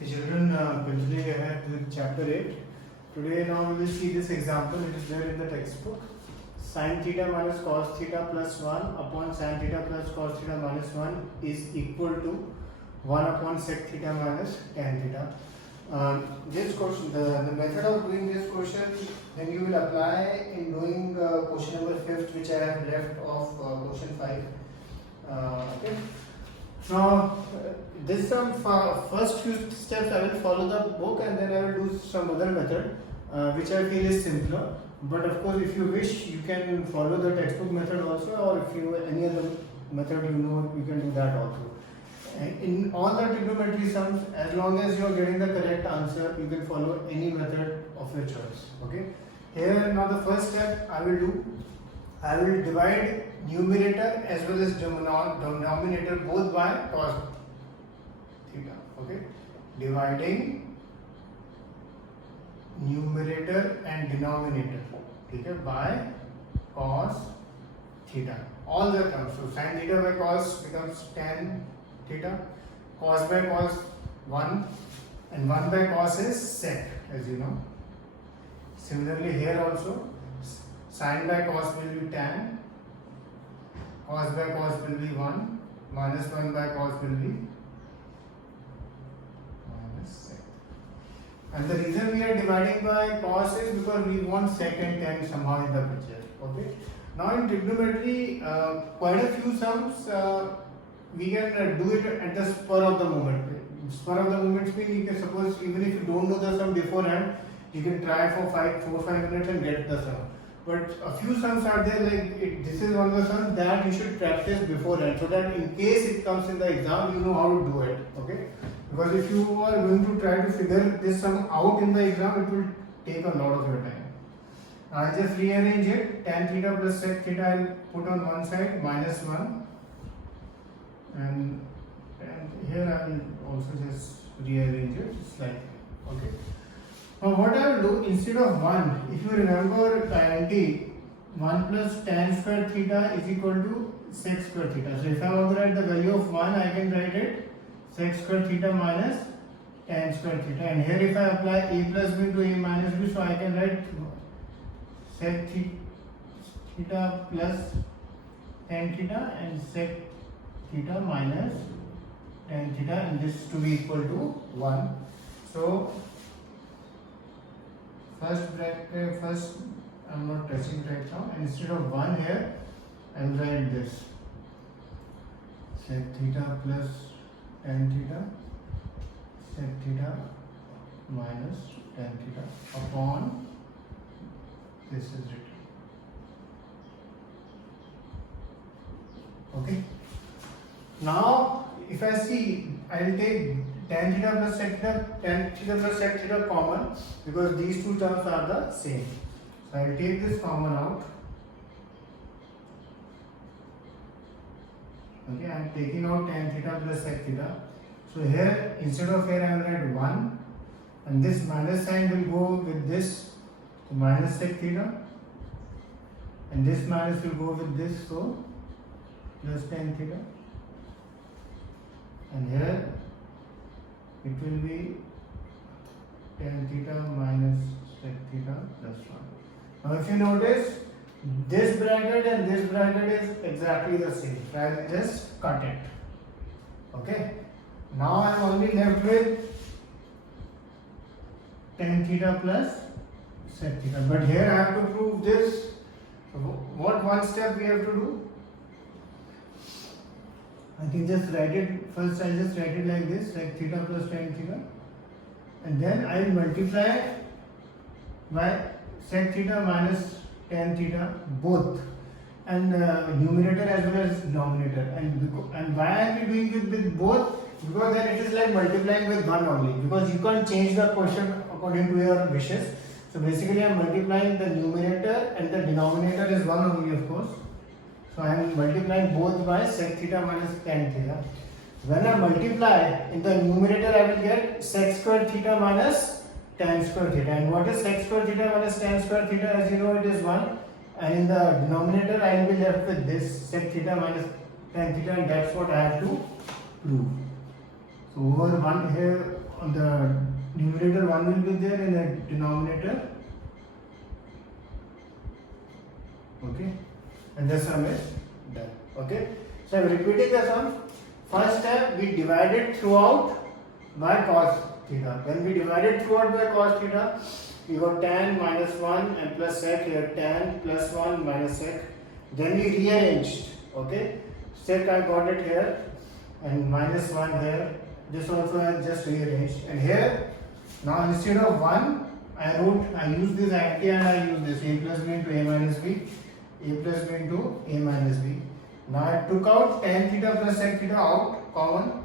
Children, continuing ahead with chapter 8. Today now we will see this example. It is there in the textbook. Sin theta minus cos theta plus 1 upon sin theta plus cos theta minus 1 is equal to 1 upon sec theta minus tan theta. This question, the method of doing this question, then you will apply in doing question number 5th, which I have left of question 5. Okay. Now, this some first few steps I will follow the book and then I will do some other method which I feel is simpler. But of course, if you wish, you can follow the textbook method also, or if you any other method you can do that also. In all the trigonometry sums, as long as you are getting the correct answer, you can follow any method of your choice. Okay. Here now the first step I will divide numerator as well as denominator both by cos theta. Okay, dividing numerator and denominator, okay, by cos theta. All the terms. So sin theta by cos becomes tan theta. Cos by cos 1 and 1 by cos is sec, as you know. Similarly here also, sin by cos will be tan, cos by cos will be 1, minus 1 by cos will be minus sec. And the reason we are dividing by cos is because we want sec and tan somehow in the picture. Okay. Now in trigonometry, quite a few sums we can do it at the spur of the moment. Spur of the moment means you can suppose even if you don't know the sum beforehand, you can try for 4-5 minutes and get the sum. But a few sums are there like this is one of the sums that you should practice beforehand, so that in case it comes in the exam, you know how to do it. Okay? Because if you are going to try to figure this sum out in the exam, it will take a lot of your time. I just rearrange it. Tan theta plus sec theta I will put on one side, minus 1, and here I will also just rearrange it slightly. Okay. Now what I will do, instead of 1, if you remember currently 1 plus tan square theta is equal to sec square theta. So if I want to write the value of 1, I can write it sec square theta minus tan square theta. And here if I apply a plus b to a minus b, so I can write sec theta plus tan theta and sec theta minus tan theta, and this to be equal to 1. So first I'm not touching right now, and instead of 1 here I will write this sec theta plus tan theta sec theta minus tan theta upon this is written. Okay. Now if I see, I will take tan theta plus sec theta common, because these two terms are the same. So I will take this common out. Okay, I am taking out tan theta plus sec theta. So here, instead of here, I will write 1, and this minus sign will go with this, so minus sec theta, and this minus will go with this, so plus tan theta. And here it will be tan theta minus sec theta plus 1. Now if you notice, this bracket and this bracket is exactly the same. So I will just cut it. Okay. Now I am only left with tan theta plus sec theta. But here I have to prove this. So what one step we have to do? I can just write it, first I just write it like this, sec theta plus tan theta, and then I will multiply by sec theta minus tan theta both, and numerator as well as denominator. And why I am doing it with both? Because then it is like multiplying with 1 only, because you can't change the question according to your wishes. So basically I am multiplying the numerator, and the denominator is 1 only, of course. So I am multiplying both by sec theta minus tan theta. When I multiply in the numerator, I will get sec square theta minus tan square theta. And what is sec square theta minus tan square theta? As you know, it is 1. And in the denominator, I will be left with this sec theta minus tan theta, and that's what I have to prove. So over 1 here on the numerator 1 will be there, in the denominator. Okay, and the sum is done. Okay, so I'm repeating the sum. First step, we divided throughout by cos theta. When we divided throughout by cos theta, we got tan minus 1 and plus sec here, tan plus 1 minus sec. Then we rearranged. Okay, sec I got it here and minus 1 here. This also I just rearranged. And here, now instead of 1, I used this anti and I used this a plus b into a minus b, a plus b into a minus b. Now I took out tan theta plus sec theta out, common.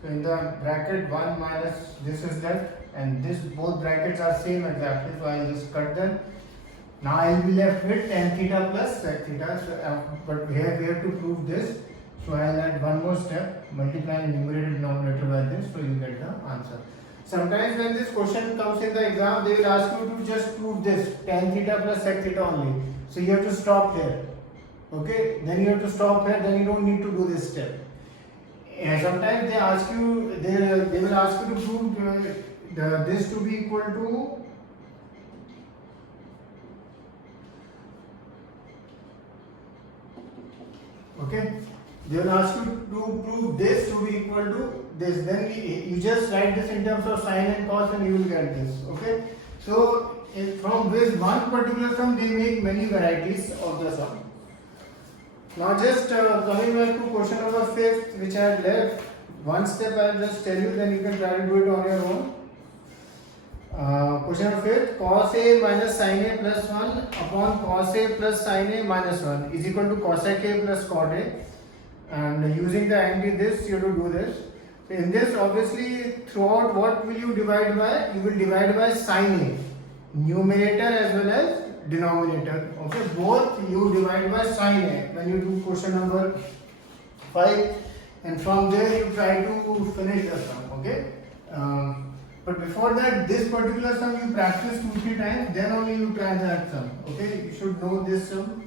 So in the bracket 1 minus this is left, and this both brackets are same exactly. So I will just cut them. Now I will be left with tan theta plus sec theta. So, but here we have to prove this. So I will add one more step, multiplying numerator denominator by this, so you get the answer. Sometimes when this question comes in the exam, they will ask you to just prove this tan theta plus sec theta only. So you have to stop here. Okay, then you have to stop here. Then you don't need to do this step. And sometimes they ask you, they will ask you to prove this to be equal to okay. They will ask you to prove this to be equal to this. Then you just write this in terms of sine and cos, and you will get this. Okay. So from this one particular sum, they make many varieties of the sum. Now just coming back to question number 5, which I had left. One step I will just tell you, then you can try to do it on your own. Question number 5, cos a minus sin a plus 1 upon cos a plus sin a minus 1 is equal to cosec a plus cot a. And using the anti this, you have to do this. So in this, obviously, throughout, what will you divide by? You will divide by sin a, numerator as well as denominator. Okay, both you divide by sin a when you do question number 5, and from there you try to finish the sum. Okay, but before that, this particular sum you practice 2-3 times, then only you try that sum. Okay, you should know this sum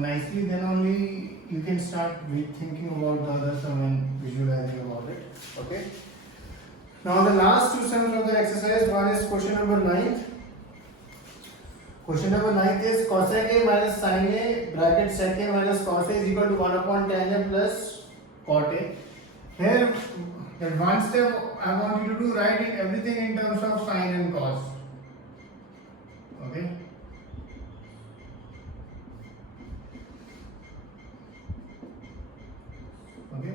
nicely, then only you can start thinking about the other sum and visualizing about it. Okay. Now the last two sums of the exercise, one is question number 9. Question number 9 is cosec a minus sin a bracket sec a minus cos a is equal to 1 upon tan a plus cot a. Here, that one step I want you to do, write everything in terms of sin and cos. Okay. Okay.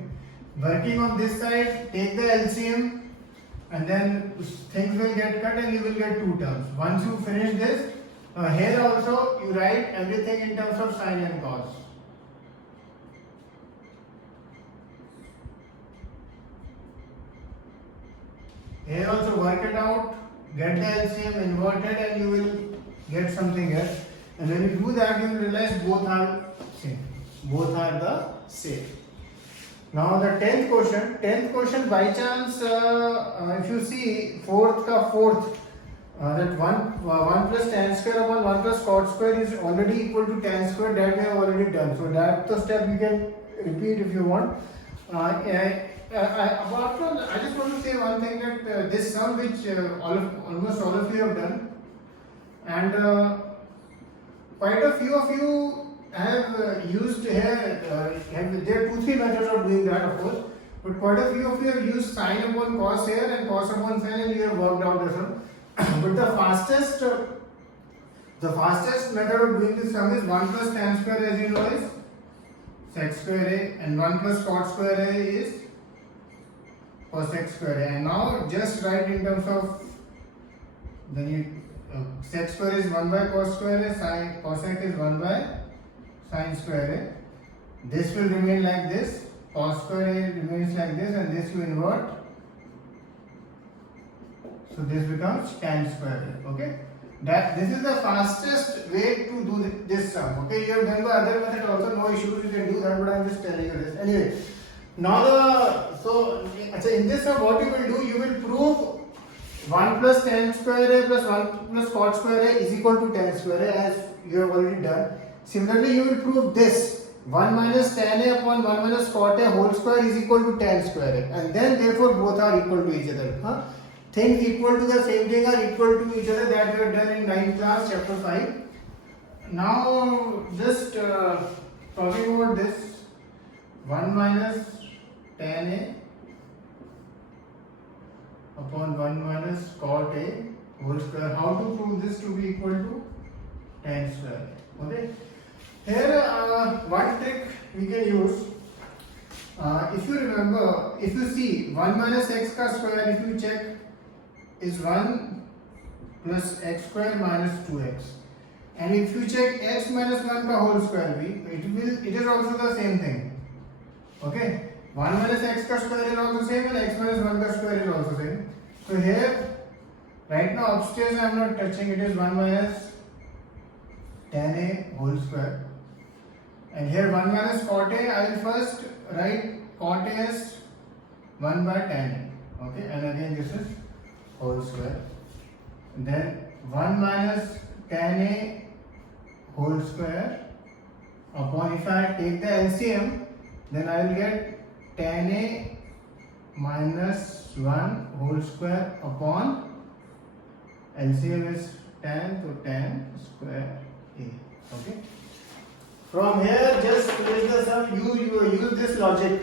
Working on this side, take the LCM, and then things will get cut and you will get two terms. Once you finish this, here also you write everything in terms of sin and cos. Here also work it out, get the LCM, invert it, and you will get something else. And when you do that, you will realize both are same. Both are the same. Now the 10th question by chance, if you see fourth, that 1 plus tan square upon 1 plus cot square is already equal to tan square, that we have already done. So that the step you can repeat if you want. Apart from that, I just want to say one thing, that this sum which almost all of you have done, and quite a few of you have used here, there are 2-3 methods of doing that, of course, but quite a few of you have used sine upon cos here and cos upon sine, and you have worked out the sum. But the fastest method of doing this sum is 1 plus tan square, as you know, is sec square a, and 1 plus cot square a is cosec square a. And now just write in terms of, then you sec square is 1 by cos square a, sin cosec is 1 by sin square a. This will remain like this, cos square a remains like this, and this you invert. So this becomes tan square a. Okay. This is the fastest way to do this sum. Okay, you have done the other method also, no issues, you can do that, but I am just telling you this. Anyway, now so in this sum, what you will do, you will prove 1 plus tan square a plus 1 plus cot square a is equal to tan square a, as you have already done. Similarly, you will prove this 1 minus tan a upon 1 minus cot a whole square is equal to tan square a, and then therefore both are equal to each other. things equal to the same thing are equal to each other that we have done in 9th class, chapter 5. Now, just talking about this, 1 minus tan A upon 1 minus cot A whole square. How to prove this to be equal to tan square? Okay. Here, one trick we can use. If you remember, if you see 1 minus x ka square, if you check, is 1 plus x square minus 2x. And if you check x minus 1 ka whole square, it is also the same thing. Okay. 1 minus x ka square is also same and x minus 1 ka square is also same. So here, right now upstairs I am not touching, it is 1 minus tan A whole square. And here 1 minus cot A, I will first write cot A as 1 by tan A. Okay, and again this is whole square. And then 1 minus tan A whole square upon, if I take the LCM, then I will get tan A minus 1 whole square upon LCM is tan, so tan square A. Okay. From here, just finish the sum. You use this logic.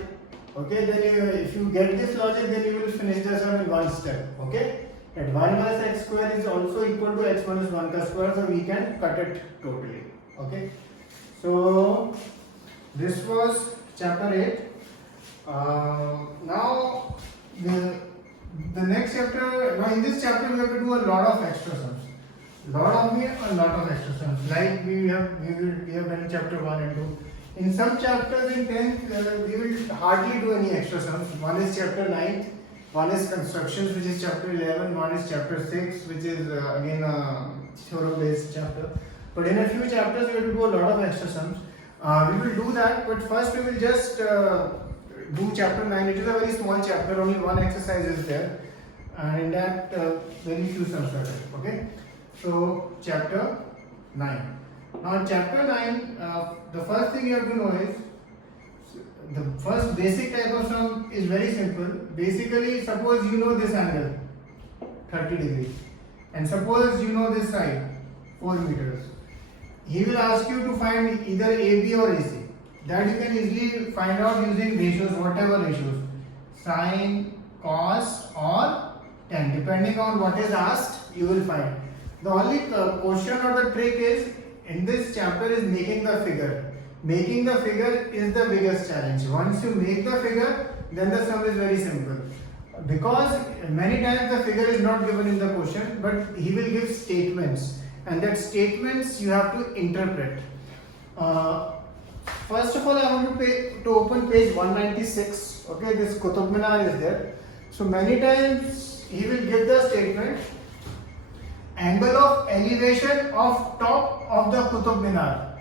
Okay. Then if you get this logic, then you will finish the sum in one step. Okay. And 1 minus x square is also equal to x minus 1 ka square, so we can cut it totally. Okay. So this was chapter 8. Now the next chapter. Now in this chapter we have to do a lot of extra sums. A lot of extra sums. Like we have done in chapter 1 and 2. In some chapters in 10th we will hardly do any extra sums. One is chapter 9. One is constructions, which is chapter 11. One is chapter 6, which is again a theorem based chapter. But in a few chapters we have to do a lot of extra sums. We will do that, but first we will just do chapter 9. It is a very small chapter, only one exercise is there, and in that very few sums are there. Okay, so chapter 9. Now in chapter 9, the first thing you have to know is the first basic type of sum is very simple. Basically, suppose you know this angle 30 degrees, and suppose you know this side 4 meters. He will ask you to find either AB or AC. That you can easily find out using ratios, whatever ratios, sine, cos or tan. Depending on what is asked, you will find. The only question or the trick is in this chapter is making the figure. Making the figure is the biggest challenge. Once you make the figure, then the sum is very simple. Because many times the figure is not given in the question, but he will give statements, and that statements you have to interpret. First of all, I want to open page 196. Okay, this Qutub Minar is there. So many times he will give the statement, angle of elevation of top of the Qutub Minar.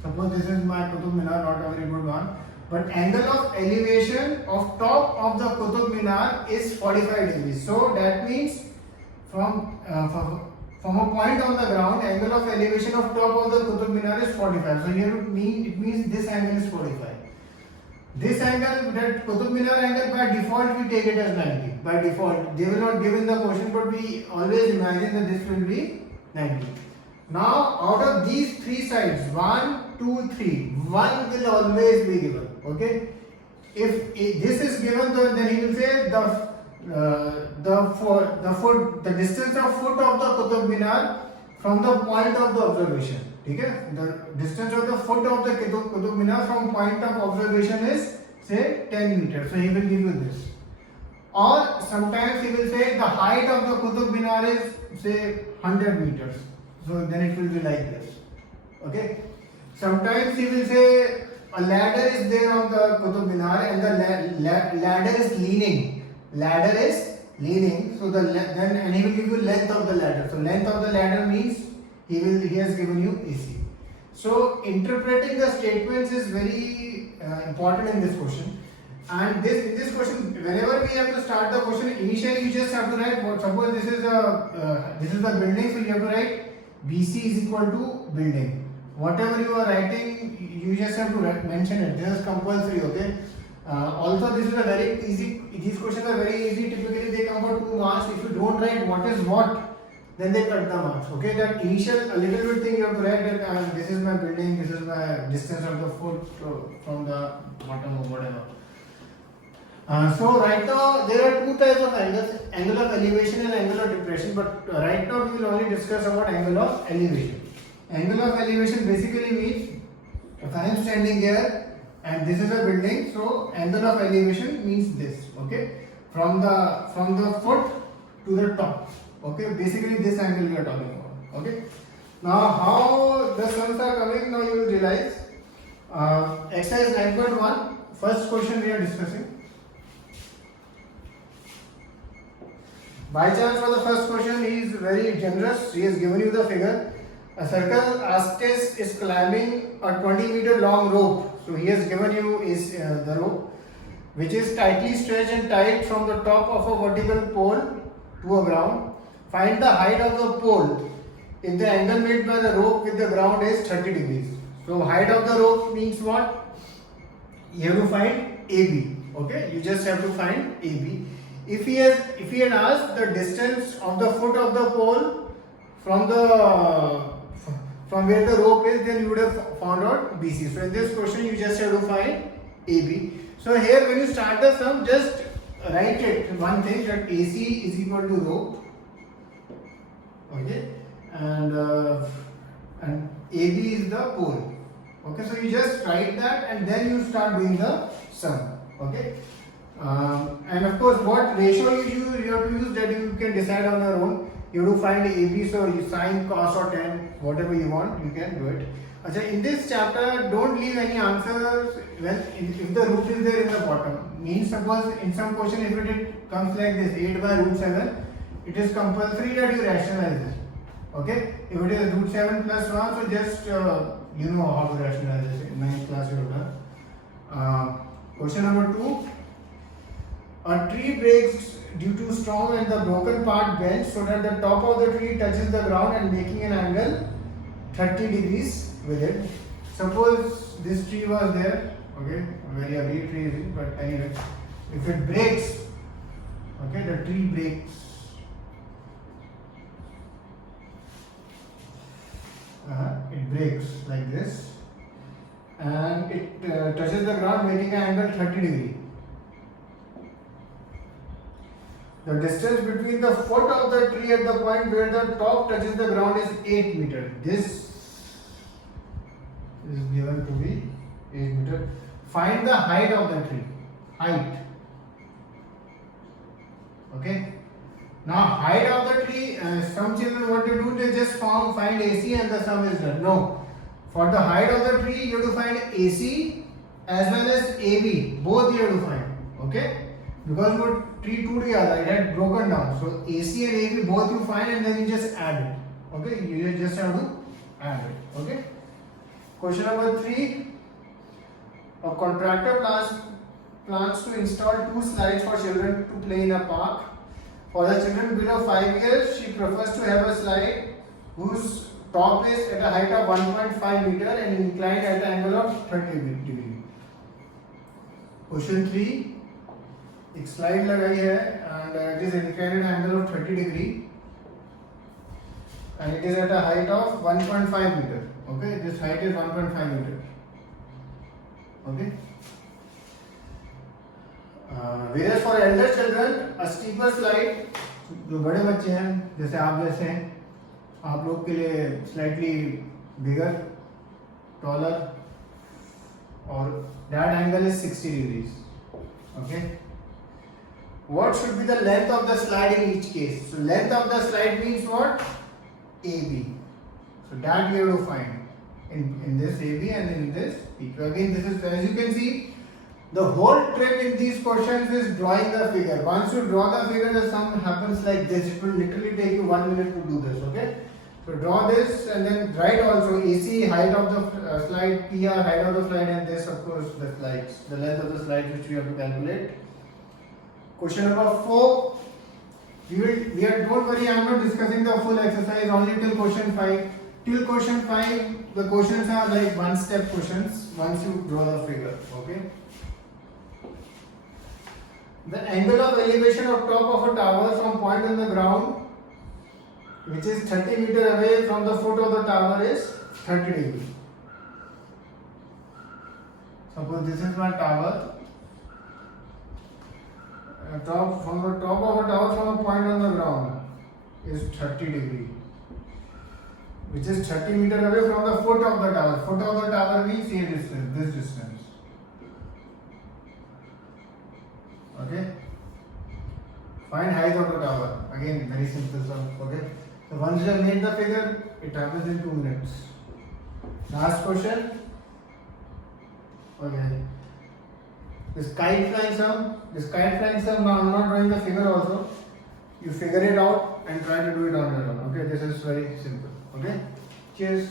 Suppose this is my Qutub Minar, not a very good one. But angle of elevation of top of the Qutub Minar is 45 degrees. So that means from a point on the ground, angle of elevation of top of the Qutub Minar is 45. So here it means this angle is 45. This angle, that Qutub Minar angle, by default we take it as 90. By default, they will not give in the question, but we always imagine that this will be 90. Now, out of these three sides, 1, 2, 3, 1 will always be given. Okay. If this is given, then he will say the distance of foot of the Qutub Minar from the point of the observation. Okay? The distance of the foot of the Qutub Minar from point of observation is say 10 meters. So he will give you this. Or sometimes he will say the height of the Qutub Minar is say 100 meters. So then it will be like this. Okay. Sometimes he will say a ladder is there on the Qutub Minar and the ladder is leaning. Ladder is leaning. So then he will give you length of the ladder. So length of the ladder means he has given you AC. So interpreting the statements is very important in this question. And in this question, whenever we have to start the question, initially you just have to write. Suppose this is the building, so you have to write BC is equal to building. Whatever you are writing, you just have to mention it. This is compulsory. Okay. Also, this is a very easy. These questions are very easy. Typically, they don't write what is what, then they cut the marks. Okay, that initial a little bit thing you have to write that this is my building, this is my distance of the foot from the bottom or whatever. So right now there are two types of angles, angle of elevation and angle of depression, but right now we will only discuss about angle of elevation. Angle of elevation basically means if I am standing here and this is a building, so angle of elevation means this, okay, from the foot to the top, okay, basically this angle we are talking about, okay. Now how the sums are coming, now you will realize. Exercise 9.1, first question we are discussing. By chance for the first question, he is very generous. He has given you the figure. A circle artist is climbing a 20-meter long rope. So he has given you is the rope, which is tightly stretched and tied from the top of a vertical pole to a ground. Find the height of the pole if the angle made by the rope with the ground is 30 degrees. So height of the rope means what? You have to find AB. Okay, you just have to find AB. If he had asked the distance of the foot of the pole from where the rope is, then you would have found out BC. So in this question, you just have to find AB. So here, when you start the sum, just write it one thing, that AC is equal to rope, okay, and AB is the pole. Okay, so you just write that and then you start doing the sum. Okay. And of course, what ratio you use, you have to use that you can decide on your own. You have to find AB, so you sine, cos or tan, whatever you want, you can do it. Achha, in this chapter, don't leave any answers if the root is there in the bottom. Means suppose in some question if it comes like this, 8 by root 7, it is compulsory that you rationalize it. Okay? If it is root 7 plus 1, so just you know how to rationalize it. In 9th class you have done. Question number 2. A tree breaks due to storm and the broken part bends so that the top of the tree touches the ground and making an angle 30 degrees with it. Suppose this tree was there, okay, a very ugly tree, but anyway, if it breaks, okay, the tree breaks. It breaks like this and it touches the ground making an angle 30 degrees. The distance between the foot of the tree at the point where the top touches the ground is 8 meters. This is given to be 8 meters. Find the height of the tree. Height. Okay. Now height of the tree, some children what to do, they just find AC and the sum is done. No. For the height of the tree, you have to find AC as well as AB. Both you have to find. Okay. Because what tree two together, it had broken down. So AC and AB both you find and then you just add it. Okay, you just have to add it. Okay. Question number 3. A contractor plans to install 2 slides for children to play in a park. For the children below 5 years, she prefers to have a slide whose top is at a height of 1.5 meter and inclined at an angle of 30 degree. Question 3. एक slide लगाई है and it is inclined at an angle of 30 degree and it is at a height of 1.5 meter. Okay, this height is 1.5 meter. Okay. Whereas for elder children, a steeper slide, जो बड़े बच्चे हैं जैसे आप जैसे हैं, आप लोग के लिए slightly bigger, taller, और that angle is 60 degrees. Okay. What should be the length of the slide in each case? So length of the slide means what? AB. So that you have to find in this AB and in this P. So again, this is, as you can see, the whole trick in these questions is drawing the figure. Once you draw the figure, the sum happens like this. It will literally take you 1 minute to do this. Okay. So draw this and then write also AC, height of the slide, PR, height of the slide, and this of course the slides, the length of the slide which we have to calculate. Question number 4. Don't worry, I am not discussing the full exercise, only till question 5. Till question 5, the questions are like one-step questions once you draw the figure. Okay. The angle of elevation of top of a tower from point on the ground which is 30 meter away from the foot of the tower is 30 degree. Suppose this is my tower. From the top of a tower from a point on the ground is 30 degree, which is 30 meter away from the foot of the tower. Foot of the tower means here distance, this distance. Okay. Find height of the tower. Again, very simple stuff. Okay. So once you have made the figure, it happens in 2 minutes. Last question. Okay. This kite flying sum. Now I'm not drawing the figure also. You figure it out and try to do it on your own. Okay. This is very simple. Okay. Cheers.